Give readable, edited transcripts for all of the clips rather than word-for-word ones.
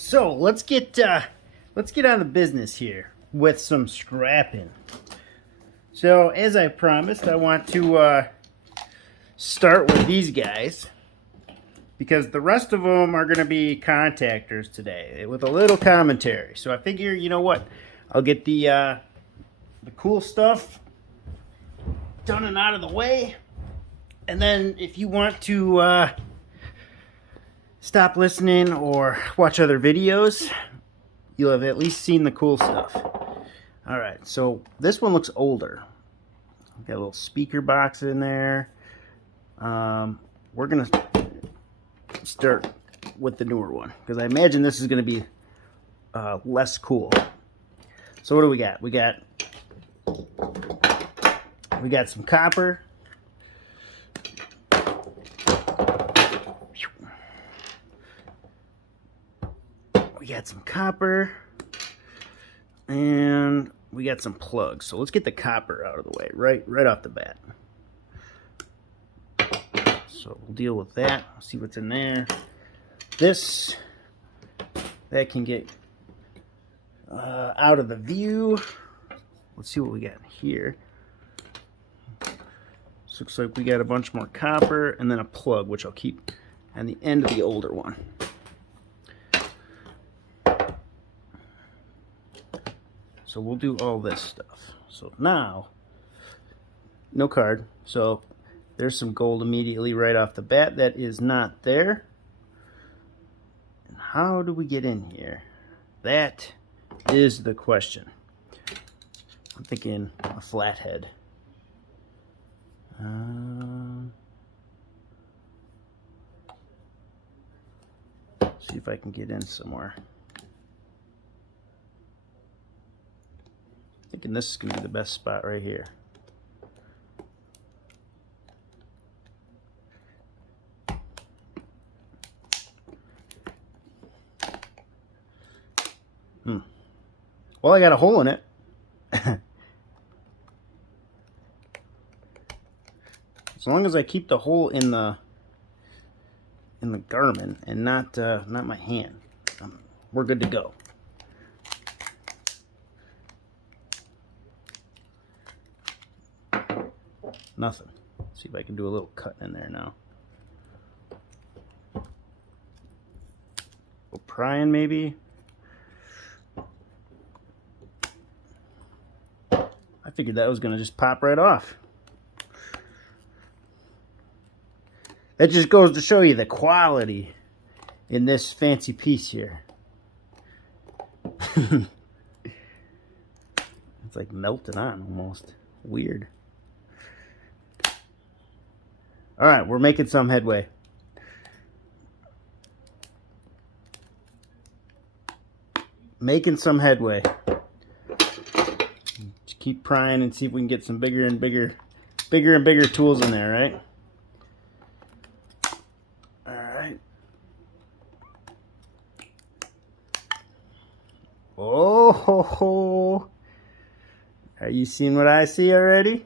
So let's get on the business here with some scrapping. So as I promised, I want to start with these guys because the rest of them are going to be contactors today with a little commentary. So I figure, you know what, I'll get the cool stuff done and out of the way, and then if you want to stop listening or watch other videos, you'll have at least seen the cool stuff. All right, so this one looks older. Got a little speaker box in there. We're gonna start with the newer one because I imagine this is gonna be less cool. So what do we got? We got some copper. We got some copper, and we got some plugs. So let's get the copper out of the way right off the bat. So we'll deal with that. See what's in there. That can get out of the view. Let's see what we got here. This looks like we got a bunch more copper and then a plug, which I'll keep on the end of the older one. So we'll do all this stuff. So now, no card. So there's some gold immediately right off the bat. That is not there. And how do we get in here? That is the question. I'm thinking a flathead. See if I can get in somewhere. Thinking this is going to be the best spot right here. Well, I got a hole in it. As long as I keep the hole in the garment and not my hand, we're good to go. Nothing. Let's see if I can do a little cut in there now. Little prying maybe. I figured that was gonna just pop right off. That just goes to show you the quality in this fancy piece here. It's like melted on almost. Weird. All right, we're making some headway. Making some headway. Just keep prying and see if we can get some bigger and bigger tools in there, right? All right. Oh, ho, ho. Are you seeing what I see already?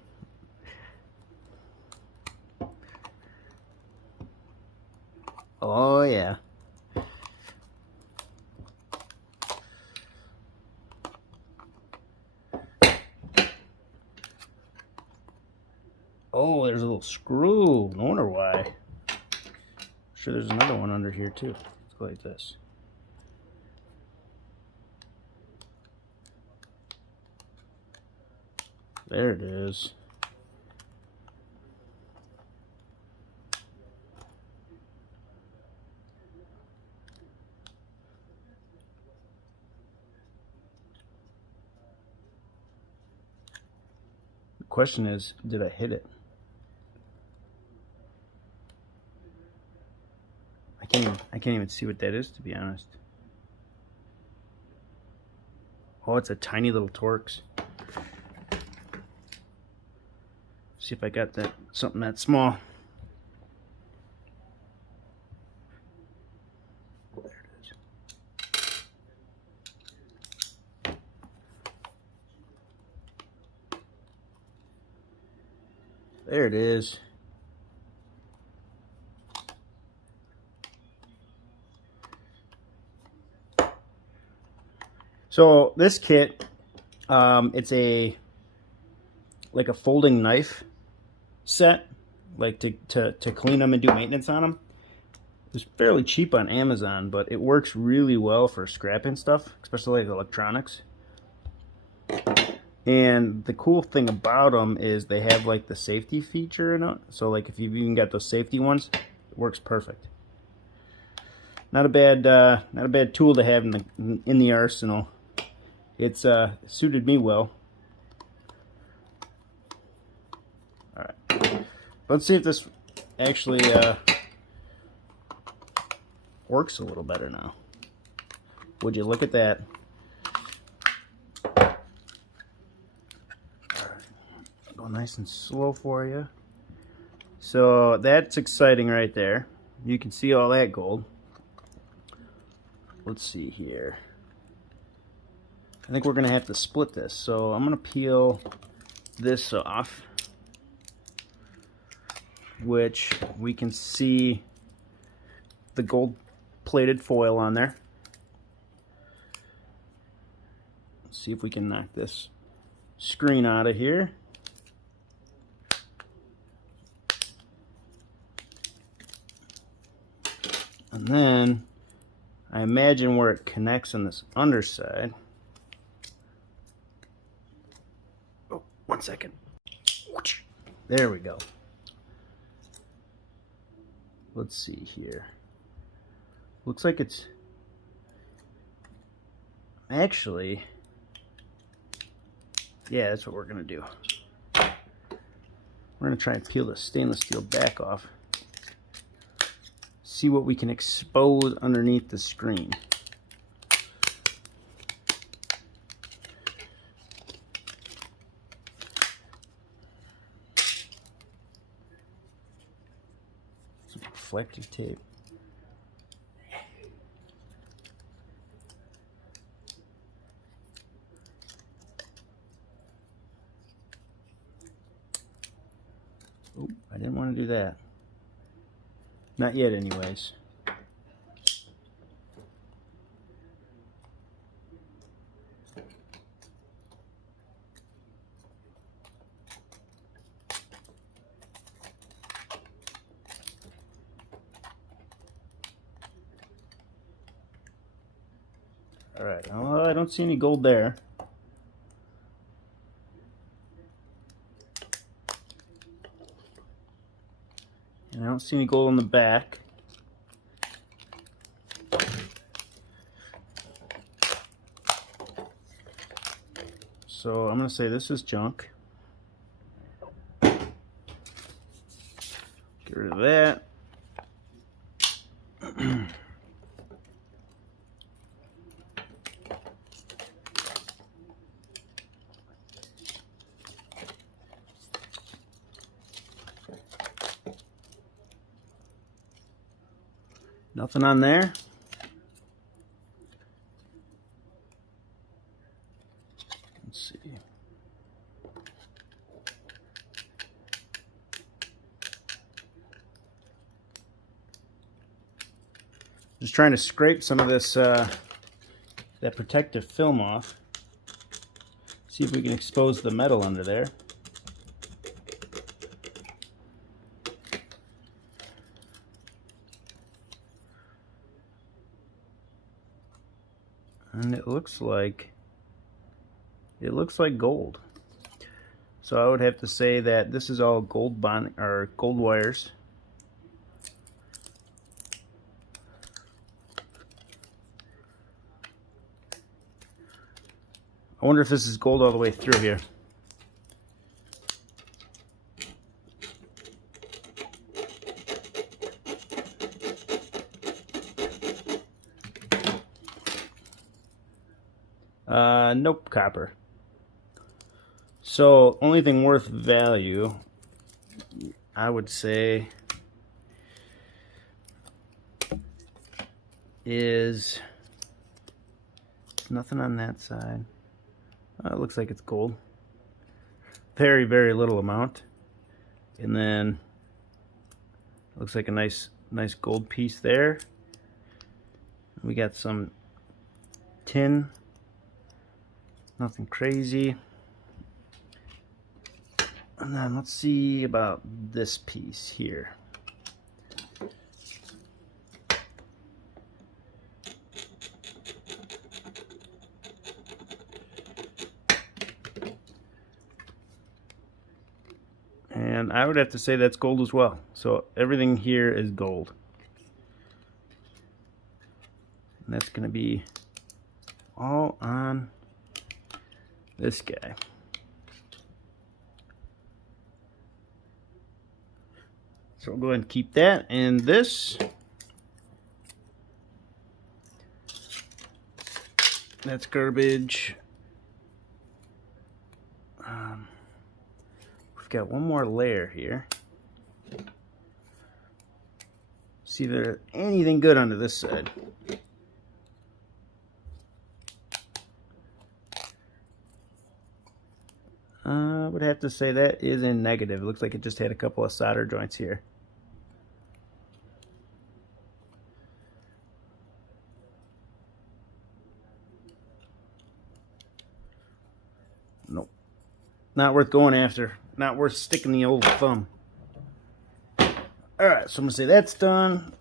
Oh, yeah. Oh, there's a little screw. No wonder why. I'm sure there's another one under here, too. Let's go like this. There it is. The question is, did I hit it? I can't even see what that is, to be honest. Oh, it's a tiny little Torx. See if I got that something that small. There it is. There it is. So this kit, it's a like a folding knife set, like to clean them and do maintenance on them. It's fairly cheap on Amazon, but it works really well for scrapping stuff, especially like electronics. And the cool thing about them is they have like the safety feature in it. So like if you've even got those safety ones, it works perfect. Not a bad tool to have in the arsenal. It's suited me well. All right, let's see if this actually works a little better now. Would you look at that? All right. Go nice and slow for you. So that's exciting right there. You can see all that gold. Let's see here. I think we're gonna have to split this. So I'm gonna peel this off, which we can see the gold plated foil on there. Let's see if we can knock this screen out of here. And then I imagine where it connects on this underside. Oh, 1 second. There we go. Let's see here. Looks like it's actually, yeah, that's what we're gonna do. We're gonna try and peel the stainless steel back off. See what we can expose underneath the screen. Some reflective tape. Oh, I didn't want to do that. Not yet, anyways. All right. Oh, I don't see any gold there. And I don't see any gold on the back. So I'm going to say this is junk. Get rid of that. Nothing on there. Let's see. Just trying to scrape some of this that protective film off. See if we can expose the metal under there. And it looks like gold. So I would have to say that this is all gold bond or gold wires. I wonder if this is gold all the way through here. Nope, copper. So only thing worth value, I would say, is nothing on that side. It looks like it's gold. Very, very little amount. And then looks like a nice gold piece there. We got some tin Nothing crazy. And then let's see about this piece here. And I would have to say that's gold as well. So everything here is gold. And that's going to be all on this guy. So we'll go ahead and keep that. And this, that's garbage. We've got one more layer here. See if there's anything good under this side. I would have to say that is in negative. It looks like it just had a couple of solder joints here. Nope. Not worth going after. Not worth sticking the old thumb. Alright, so I'm going to say that's done.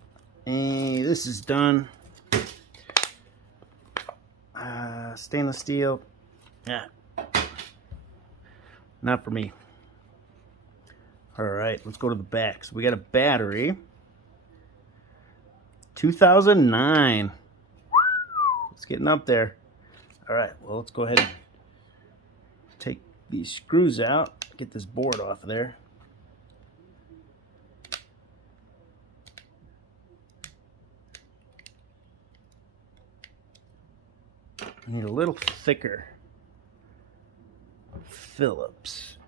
And this is done. Stainless steel. Yeah. Not for me. Alright, let's go to the back. So we got a battery. 2009. It's getting up there. Alright, well, let's go ahead and take these screws out. Get this board off of there. I need a little thicker Phillips.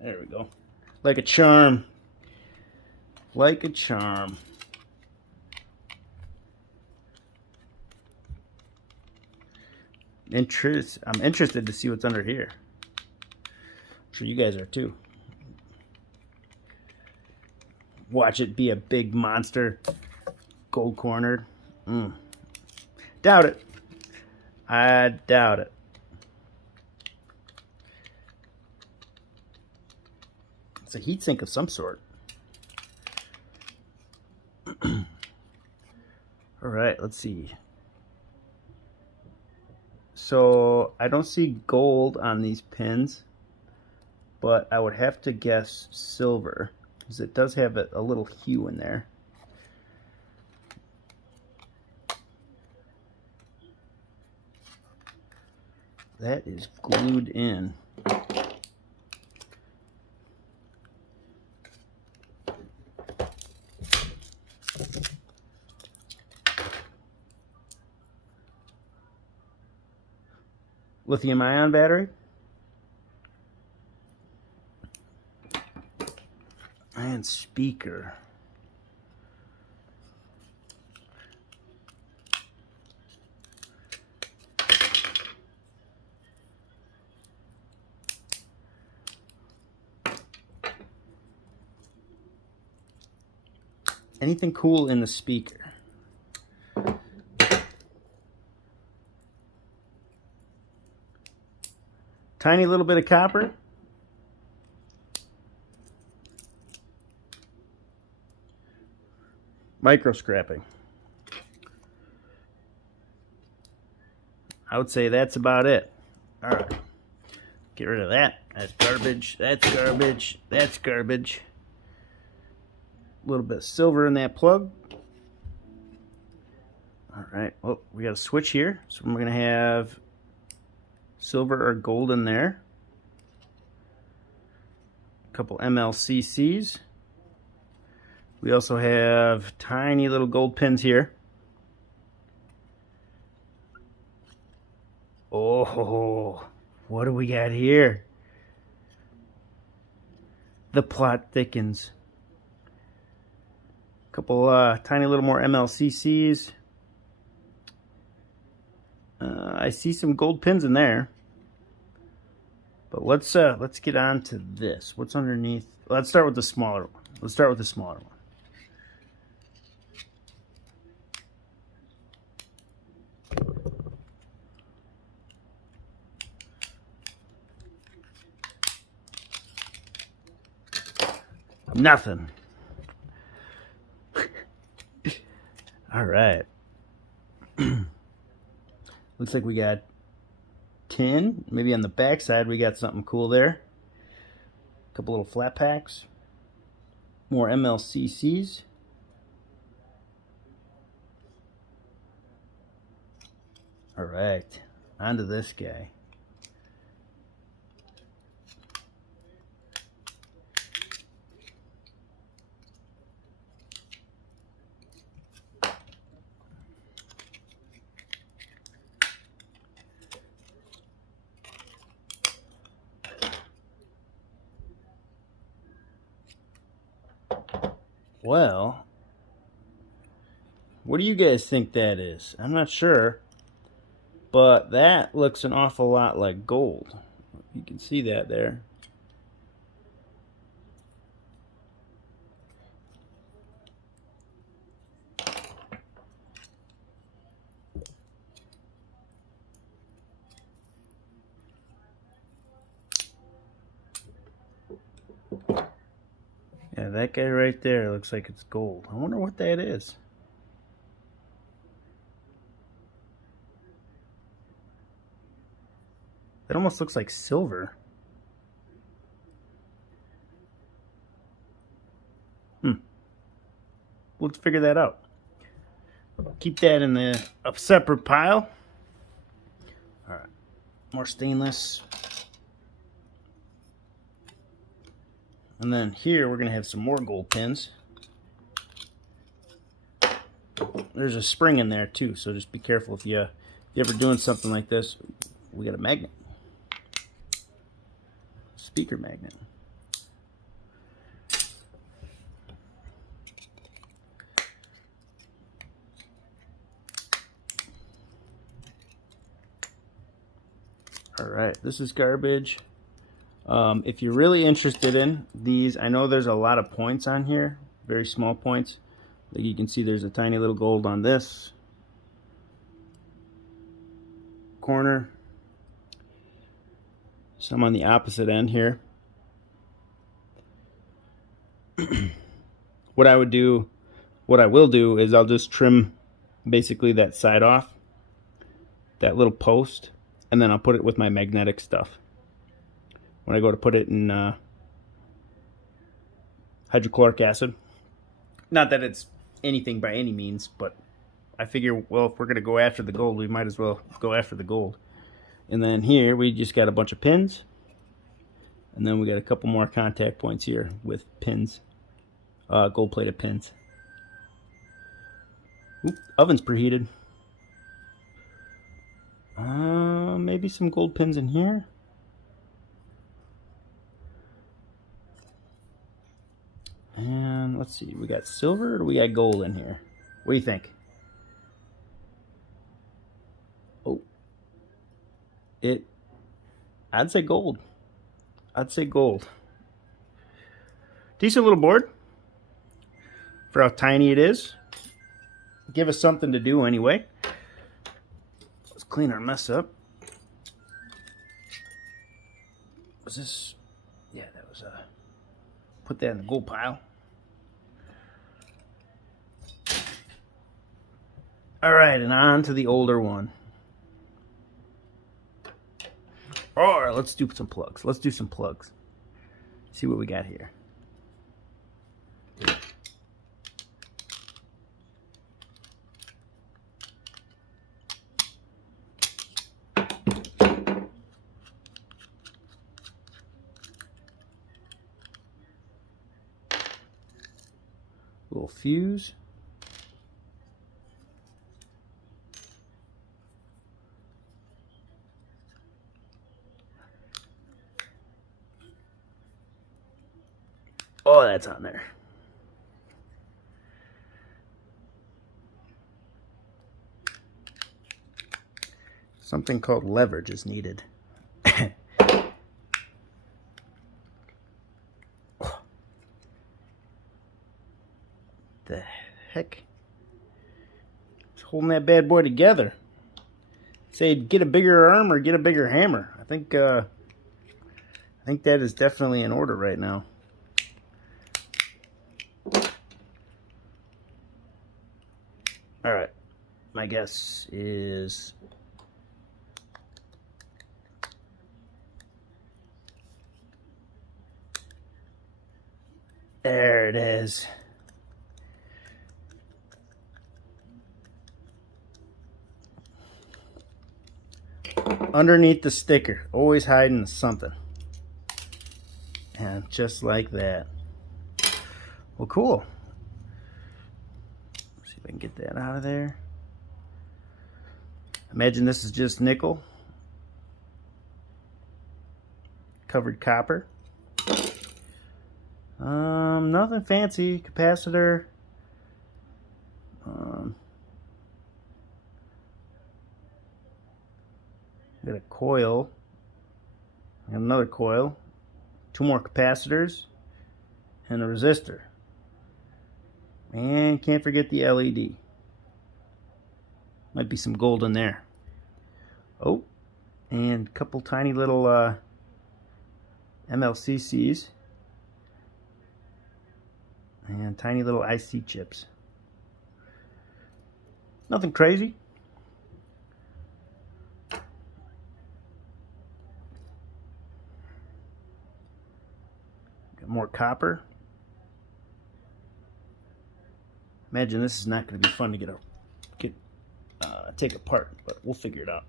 There we go. Like a charm. Like a charm. I'm interested to see what's under here. I'm sure you guys are too. Watch it be a big monster. Gold cornered. Doubt it. I doubt it. It's a heatsink of some sort. Alright, let's see. So I don't see gold on these pins, but I would have to guess silver, because it does have a little hue in there. That is glued in. Lithium-ion battery. And speaker. Anything cool in the speaker? Tiny little bit of copper. Micro scrapping. I would say that's about it. All right. Get rid of that. That's garbage. That's garbage. That's garbage. A little bit of silver in that plug. All right. Well, we got a switch here. So we're going to have silver or gold in there. A couple MLCCs. We also have tiny little gold pins here. Oh, what do we got here? The plot thickens. A couple tiny little more MLCCs. I see some gold pins in there. But let's get on to this. What's underneath let's start with the smaller one. Let's start with the smaller one. Nothing. All right. Looks like we got 10. Maybe on the back side we got something cool there. A couple little flat packs. More MLCCs. All right. On to this guy. Well, what do you guys think that is? I'm not sure, but that looks an awful lot like gold. You can see that there. Yeah, that guy right there looks like it's gold. I wonder what that is. It almost looks like silver. Let's figure that out. Keep that in a separate pile. All right, more stainless. And then here we're going to have some more gold pins. There's a spring in there too, so just be careful if you're ever doing something like this. We got a magnet. Speaker magnet. Alright, this is garbage. If you're really interested in these, I know there's a lot of points on here, very small points. Like you can see there's a tiny little gold on this corner. Some on the opposite end here. What I will do is I'll just trim basically that side off, that little post, and then I'll put it with my magnetic stuff. When I go to put it in hydrochloric acid. Not that it's anything by any means, but I figure, well, if we're going to go after the gold, we might as well go after the gold. And then here we just got a bunch of pins. And then we got a couple more contact points here with pins, gold-plated pins. Oop, oven's preheated. Maybe some gold pins in here. And let's see, we got silver or we got gold in here? What do you think? Oh, I'd say gold. I'd say gold. Decent little board for how tiny it is. Give us something to do anyway. Let's clean our mess up. Was this? Yeah, that was put that in the gold pile. All right, and on to the older one. All right, let's do some plugs. Let's do some plugs. See what we got here. Little fuse. Oh, that's on there. Something called leverage is needed. holding that bad boy together. Say, get a bigger arm or get a bigger hammer. I think that is definitely in order right now. All right, my guess is there it is. Underneath the sticker, always hiding something. And just like that. Well, cool. Let's see if I can get that out of there. Imagine this is just nickel. Covered copper. Nothing fancy. Capacitor. Got a coil. Got another coil. 2 more capacitors. And a resistor. And can't forget the LED. Might be some gold in there. Oh, and a couple tiny little MLCCs. And tiny little IC chips. Nothing crazy. Got more copper. Imagine this is not going to be fun to take apart, but we'll figure it out.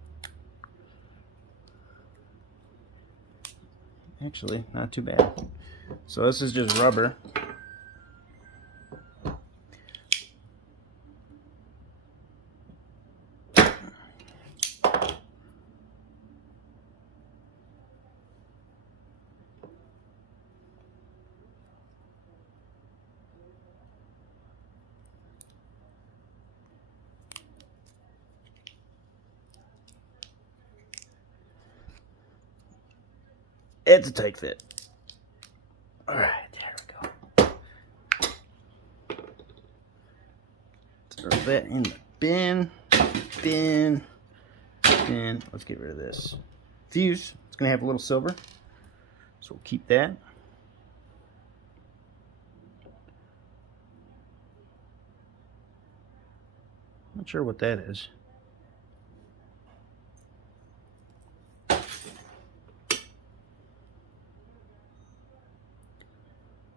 Actually, not too bad. So this is just rubber. It's a tight fit. All right, there we go. Throw that in the bin. Let's get rid of this fuse. It's gonna have a little silver, so we'll keep that. Not sure what that is.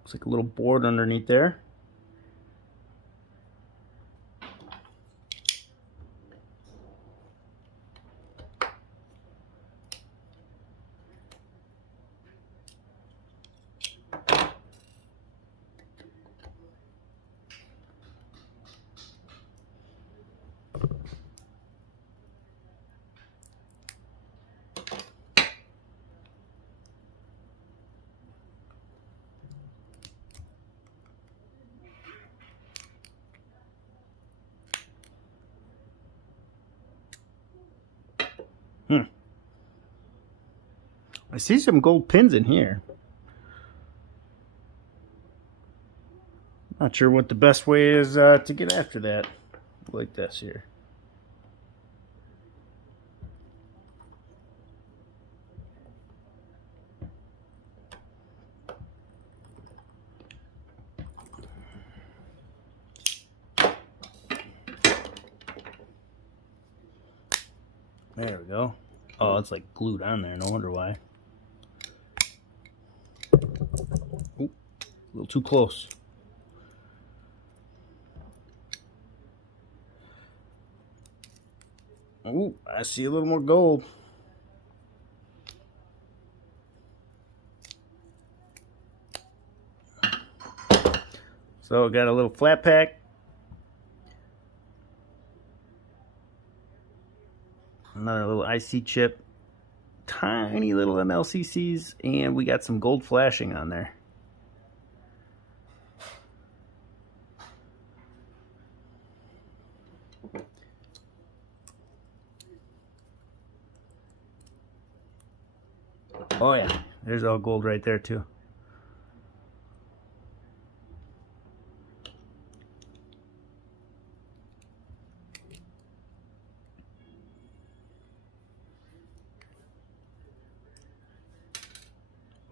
Looks like a little board underneath there. I see some gold pins in here. Not sure what the best way is to get after that. Like this here. There we go. Oh, it's like glued on there. No wonder why. Ooh, a little too close. Ooh, I see a little more gold. So got a little flat pack. Another little IC chip. Tiny little MLCCs, and we got some gold flashing on there. Oh yeah, there's all gold right there too.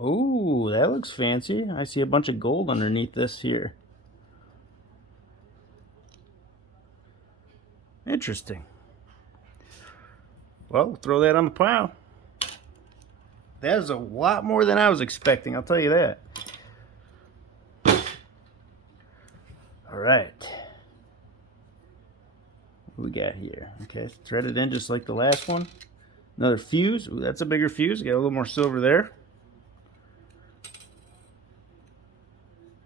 Ooh, that looks fancy. I see a bunch of gold underneath this here. Interesting. Well, throw that on the pile. That is a lot more than I was expecting, I'll tell you that. All right. What we got here? Okay, thread it in just like the last one. Another fuse. Ooh, that's a bigger fuse. Got a little more silver there.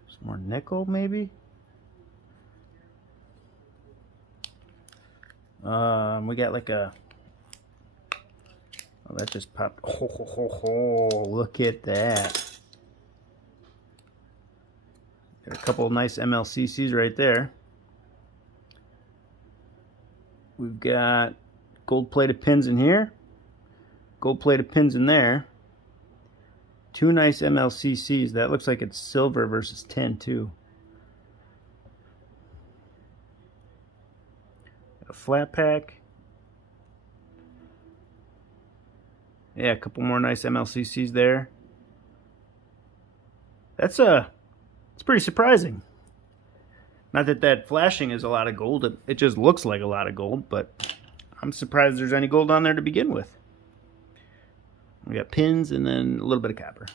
Some more nickel, maybe. We got like a. Oh, that just popped. Oh, ho, ho, ho. Look at that. Got a couple of nice MLCCs right there. We've got gold-plated pins in here. Gold-plated pins in there. Two nice MLCCs. That looks like it's silver versus tin too. A flat pack. Yeah, a couple more nice MLCCs there. It's pretty surprising. Not that that flashing is a lot of gold. It just looks like a lot of gold, but I'm surprised there's any gold on there to begin with. We got pins and then a little bit of copper.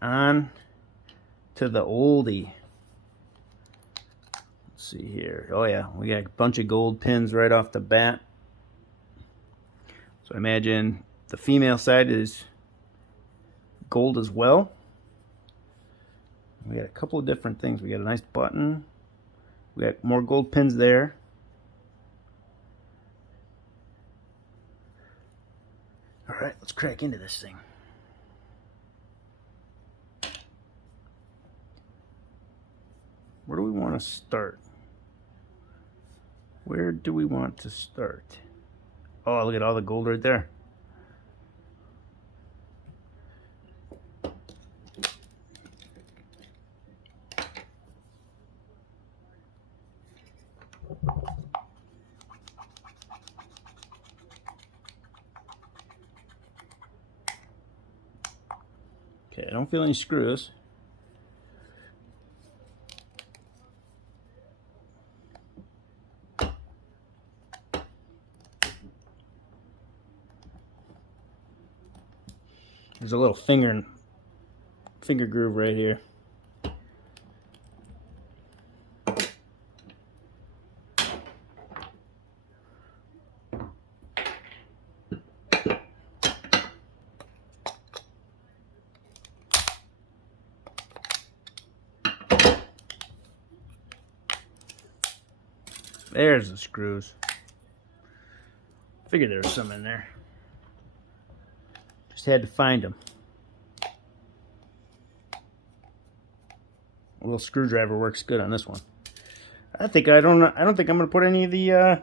On to the oldie. Let's see here. Oh yeah, we got a bunch of gold pins right off the bat. So I imagine the female side is gold as well. We got a couple of different things. We got a nice button. We got more gold pins there. All right, let's crack into this thing. Where do we want to start? Where do we want to start? Oh, look at all the gold right there. Okay, I don't feel any screws. There's a little finger groove right here. There's the screws. Figured there was some in there. Just had to find them. A little screwdriver works good on this one. I don't think I'm gonna put any of the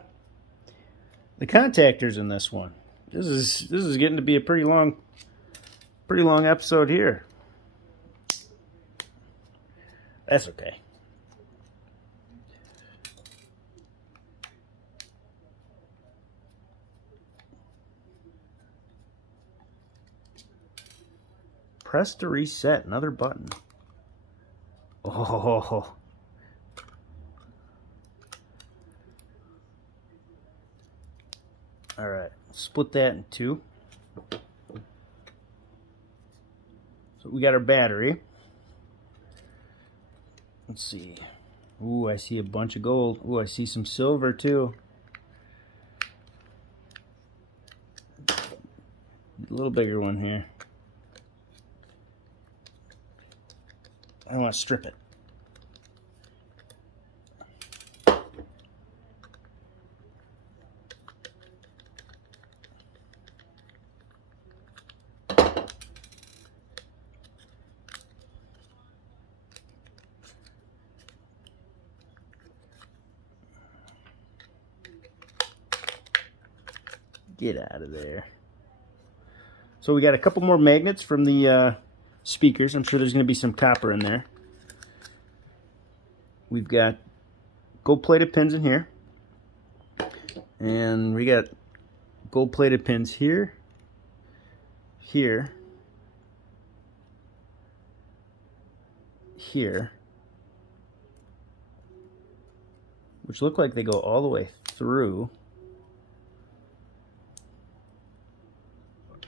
contactors in this one. This is getting to be a pretty long episode here. That's okay. Press to reset, another button. Oh. All right, split that in two. So we got our battery. Let's see. Ooh, I see a bunch of gold. Ooh, I see some silver too. A little bigger one here. I want to strip it. Get out of there. So we got a couple more magnets from the speakers. I'm sure there's going to be some copper in there. we've got gold-plated pins in here, and we got gold-plated pins here, here, here, which look like they go all the way through.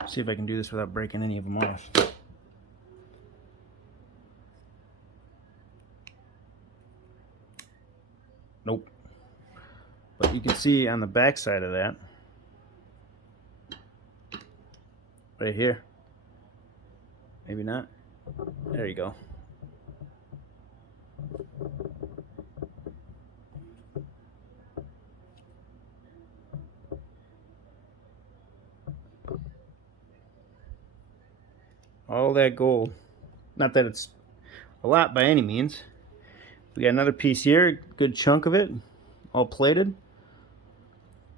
See if I can do this without breaking any of them off. Nope. But you can see on the back side of that, right here, maybe not, there you go. All that gold. Not that it's a lot by any means. We got another piece here, good chunk of it, all plated.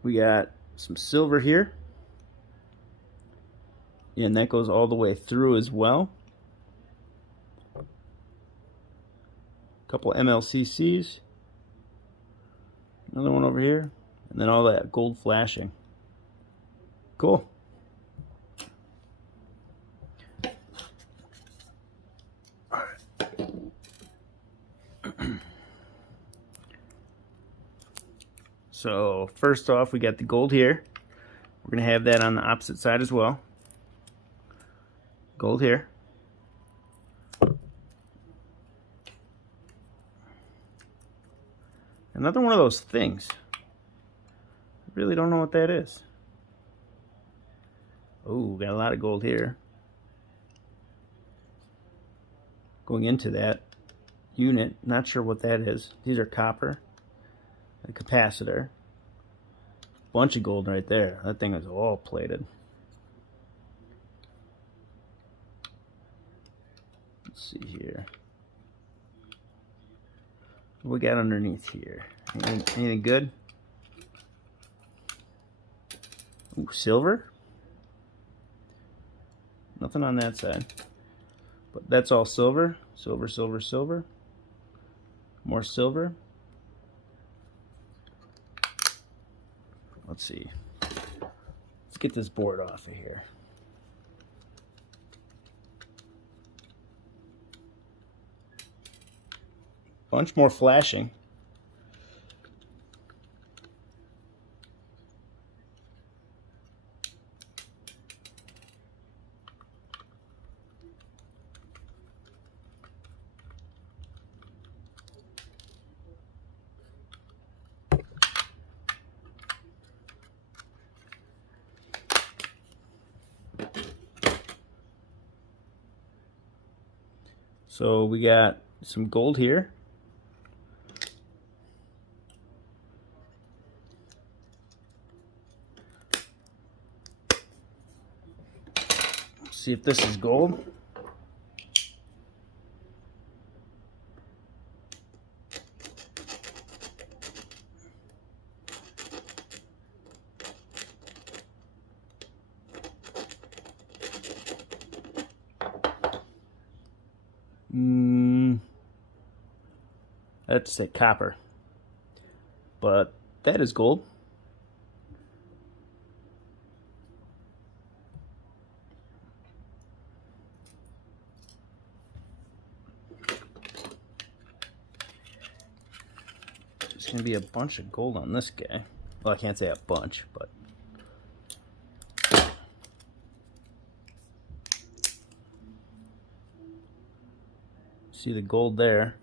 We got some silver here. And that goes all the way through as well. A couple MLCCs. Another one over here. And then all that gold flashing. Cool. So first off, we got the gold here. We're going to have that on the opposite side as well. Gold here. Another one of those things. I really don't know what that is. Oh, got a lot of gold here. Going into that unit, not sure what that is. These are copper. A capacitor. Bunch of gold right there. That thing is all plated. Let's see here. What we got underneath here? Anything good? Ooh, silver? Nothing on that side. But that's all silver. Silver, silver, silver. More silver. Let's see. Let's get this board off of here. Bunch more flashing. So we got some gold here. Let's see if this is gold. That's say copper, but that is gold. There's gonna be a bunch of gold on this guy. Well, I can't say a bunch, but see the gold there.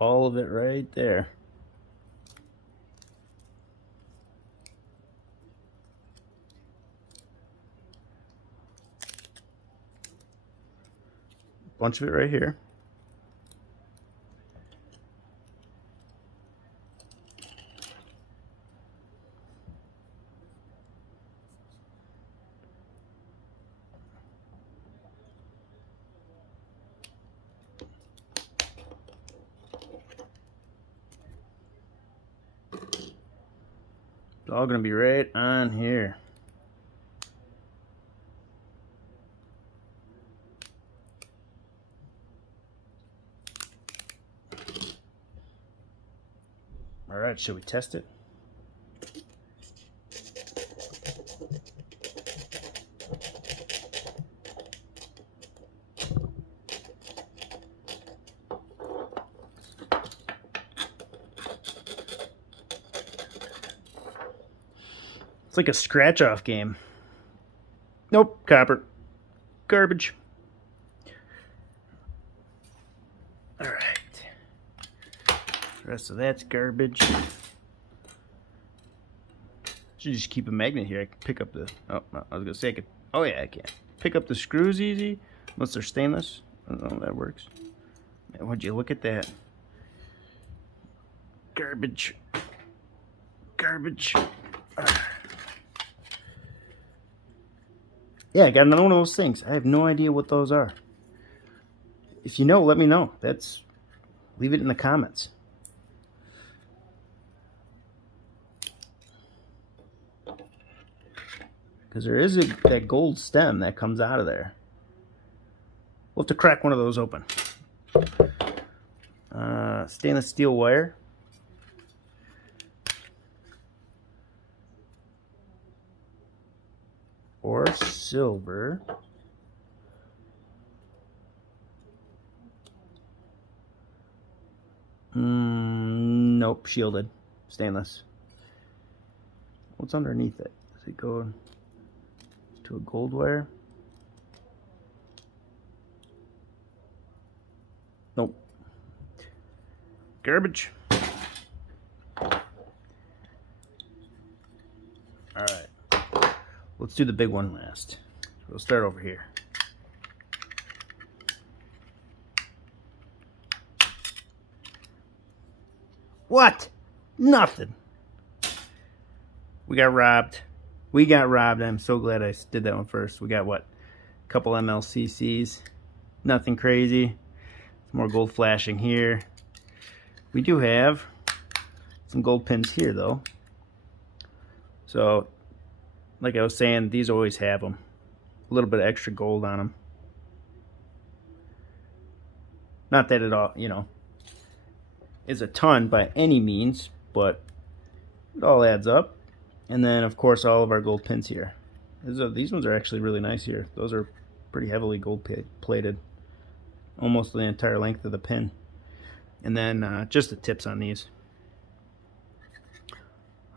All of it right there. Bunch of it right here. It's all going to be right on here. All right, should we test it? It's like a scratch-off game. Nope, copper. Garbage. Alright. The rest of that's garbage. Should just keep a magnet here. I can pick up the... Oh, I was going to say I could... Oh, yeah, I can. Pick up the screws easy. Unless they're stainless. I don't know if that works. Man, would you look at that? Garbage. Garbage. Yeah, I got another one of those things. I have no idea what those are. If you know, let me know. Leave it in the comments. Because there is that gold stem that comes out of there. We'll have to crack one of those open. Stainless steel wire. Or silver. Nope, shielded. Stainless. What's underneath it? Does it go to a gold wire? Nope. Garbage. Alright. Let's do the big one last. We'll start over here. What? Nothing. We got robbed. We got robbed. I'm so glad I did that one first. We got what? A couple MLCCs. Nothing crazy. Some more gold flashing here. We do have some gold pins here though. So, like I was saying, these always have them. A little bit of extra gold on them. Not that it all, is a ton by any means, but it all adds up. And then, of course, all of our gold pins here. These ones are actually really nice here. Those are pretty heavily gold plated. Almost the entire length of the pin. And then just the tips on these.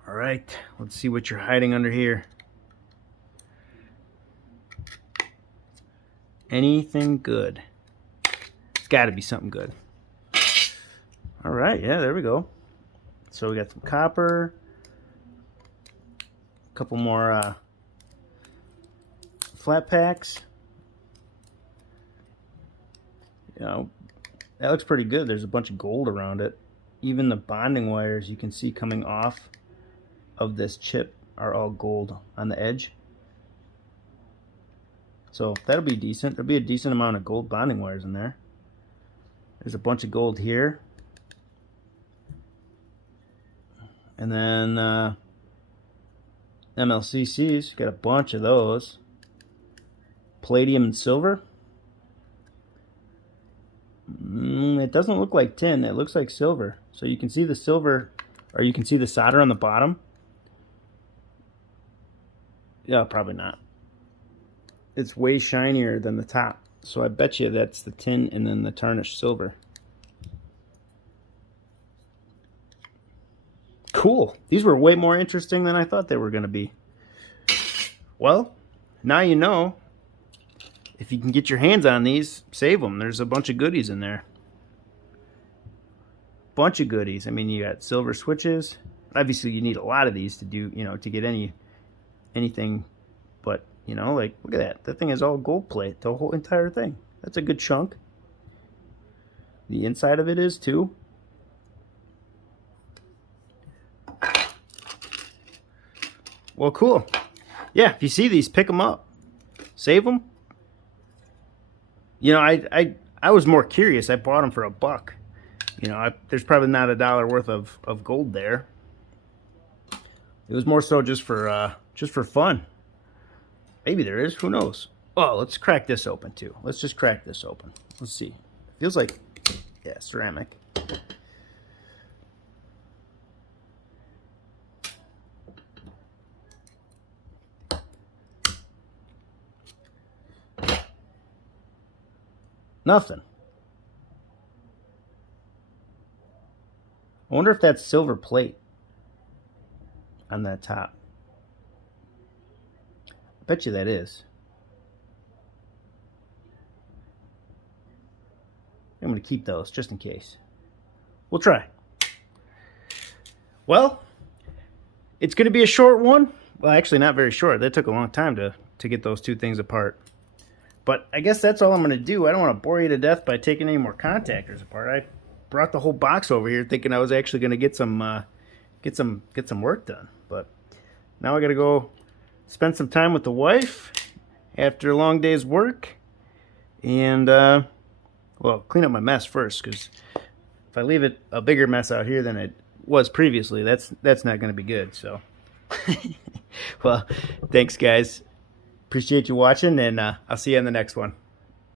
Alright, let's see what you're hiding under here. Anything good? It's got to be something good. Alright, yeah, there we go. So we got some copper. A couple more flat packs. That looks pretty good. There's a bunch of gold around it. Even the bonding wires you can see coming off of this chip are all gold on the edge. So that'll be decent. There'll be a decent amount of gold bonding wires in there. There's a bunch of gold here. And then MLCCs, got a bunch of those. Palladium and silver. It doesn't look like tin, it looks like silver. So you can see the silver, or you can see the solder on the bottom. Yeah, probably not. It's way shinier than the top. So I bet you that's the tin and then the tarnished silver. Cool. These were way more interesting than I thought they were going to be. Well, now you know. If you can get your hands on these, save them. There's a bunch of goodies in there. Bunch of goodies. I mean, you got silver switches. Obviously, you need a lot of these to do, to get anything. But, like, look at that. That thing is all gold plate, the whole entire thing. That's a good chunk. The inside of it is, too. Well, cool. Yeah, if you see these, pick them up. Save them. I was more curious. I bought them for $1. There's probably not $1 worth of gold there. It was more so just for fun. Maybe there is. Who knows? Oh, let's crack this open too. Let's just crack this open. Let's see. Feels like, yeah, ceramic. Nothing. I wonder if that's silver plate on that top. I bet you that is. I'm going to keep those just in case. We'll try. Well, it's going to be a short one. Well, actually not very short. That took a long time to get those two things apart. But I guess that's all I'm going to do. I don't want to bore you to death by taking any more contactors apart. I brought the whole box over here thinking I was actually going to get some work done. But now I got to go spend some time with the wife after a long day's work. And, well, clean up my mess first, because if I leave it a bigger mess out here than it was previously, that's not going to be good. So, well, thanks, guys. Appreciate you watching, and I'll see you in the next one.